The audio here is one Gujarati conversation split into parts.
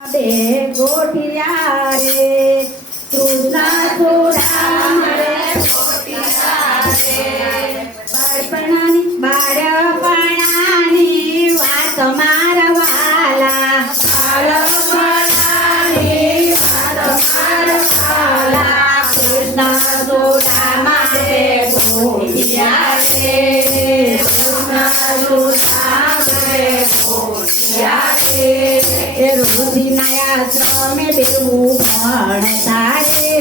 બે ગોઠિયા રે કૃષ્ણ સુદામ રે ગોઠિયા રે બાળપણાની વાત મારવાલા બાળપણાની વાત મારવાલા કૃષ્ણ સુદામ રે ગોઠિયા રે કૃષ્ણ સુદામ રે ગોઠિયા રે રુચિનાયા શ્રમે દેવું ભણતા રે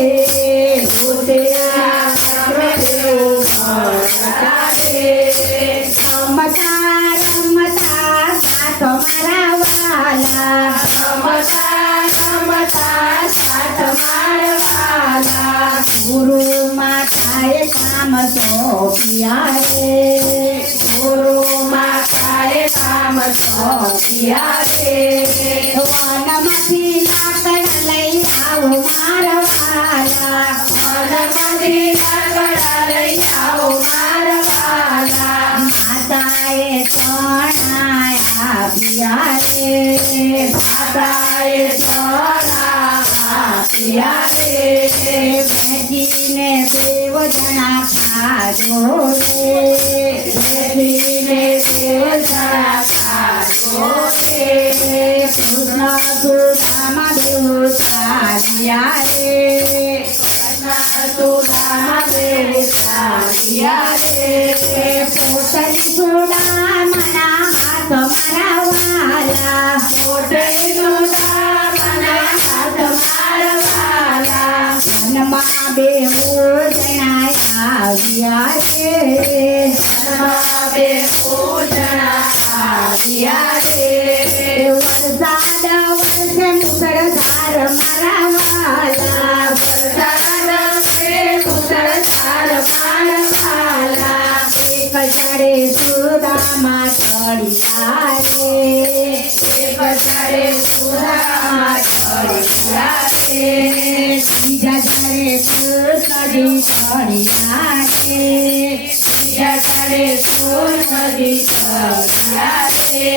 રુચિનાયા દેવું ભણતા રે રમતા રમતા સાથ મારા વાલા રમતા રમતા સાથ મારા વાલા ગુરુ માતાએ કામ સોંપ્યા રે ગુરુ માતાએ કામ સોંપ્યા રે વનમાંથી લાકડ લઈ આવો મારા વાલા વનમાંથી લાકડ લઈ આવો મારા વાલા માતાએ ચણા આપ્યા રે માતાએ ચણા આપ્યા રે બેજીને દેવ જણા ખાજો રે બેજીને દેવ જણા ખાજો રે કૃષ્ણ સુદામ દેવ ચાલ્યા રે કૃષ્ણ સુદામ દેવ ચાલ્યા રે પોતરી સુદામના હાથ મારા વાલા પોતરી સુદામના હાથ મારા વાલા વનમાં બે જણા આવ્યા રે વનમાં બે જણા આવ્યા રે વરસાદ વર્ષે મુસળધાર મારા વાલા વરસાદ વર્ષે મુસળધાર મારા વાલા એક જડે સુદામા ચડ્યા રે એક જડે સુદામા ચડ્યા રે બીજા જડે કૃષ્ણજી ચડ્યા રે બીજા જડે કૃષ્ણજી ચડ્યા રે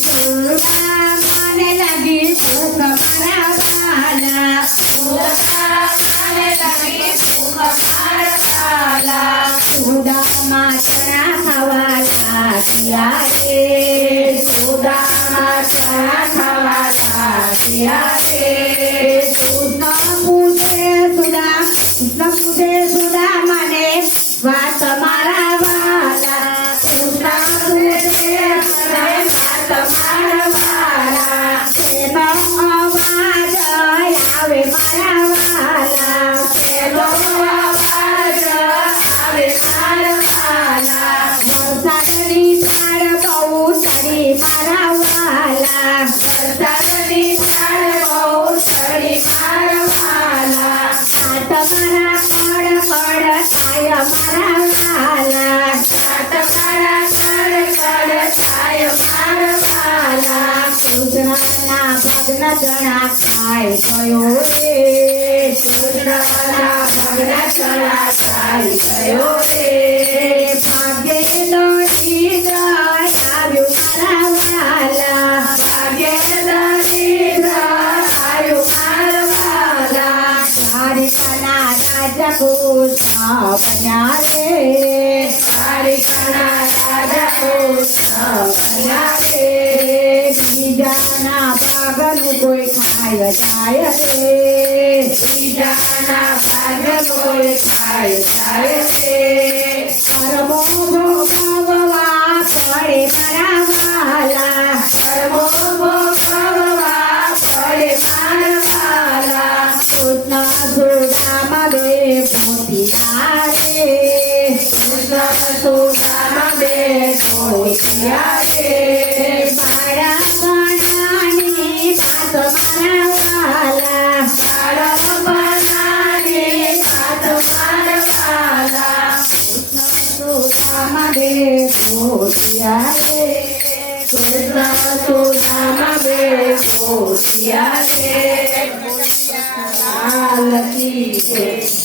સુદામાને લાગી ભૂખ મારા વાલા સુદામાને લાગી ભૂખ મારા વાલા સુદામા ચણા ખાવા લાગ્યા રે સુદામા ચણા ખાવા લાગ્યા રે કૃષ્ણ પૂજે સુદામાને વાત મારા વાલા કૃષ્ણ પૂજે વાત મારા વાલા તેનો અવાજ આવે મારા વાલા તેનો અવાજ આવે મારા વાલા વરસાદની ધાર બહુ ચડી મારા વાલા વરસાદની ધાર બહુ ચડી મારા વાલા તમારા કડ થાય મારા વાલા તમારા કડ થાય મારા વાલા કૃષ્ણના ભગ્ન ચણા ખાઈ ગયો રે કૃષ્ણના ભગ્ન ચણા ખાઈ ગયો રે ભાગ્યેલો ઈન્દ્ર આવ્યો મારા વાલા ભાગ્યેલો ઈન્દ્ર આવ્યો મારા વાલા દ્વારિકાના રાજા કૃષ્ણ બન્યા રે દ્વારિકાના રાજા કૃષ્ણ બન્યા રે બીજાના ભાગનું કોઈ ખાય જાય રે બીજાના ભાગનું કોઈ ખાય જાય રે કર્મો ભોગવવા પડે મારા વાલા કર્મો ભોગવવા પડે મારા વાલા કૃષ્ણ સુદામ દેવ ગોઠિયા રે કૃષ્ણ સુદામ દેવ ગોઠિયા રે બાળપણાની વાત મારા વાલા બાળપણાની વાત મારા વાલા કૃષ્ણ સુદામ દેવ ગોઠિયા રે કૃષ્ણ સુદામ દેવ ગોઠિયા રે લાલ કી જય।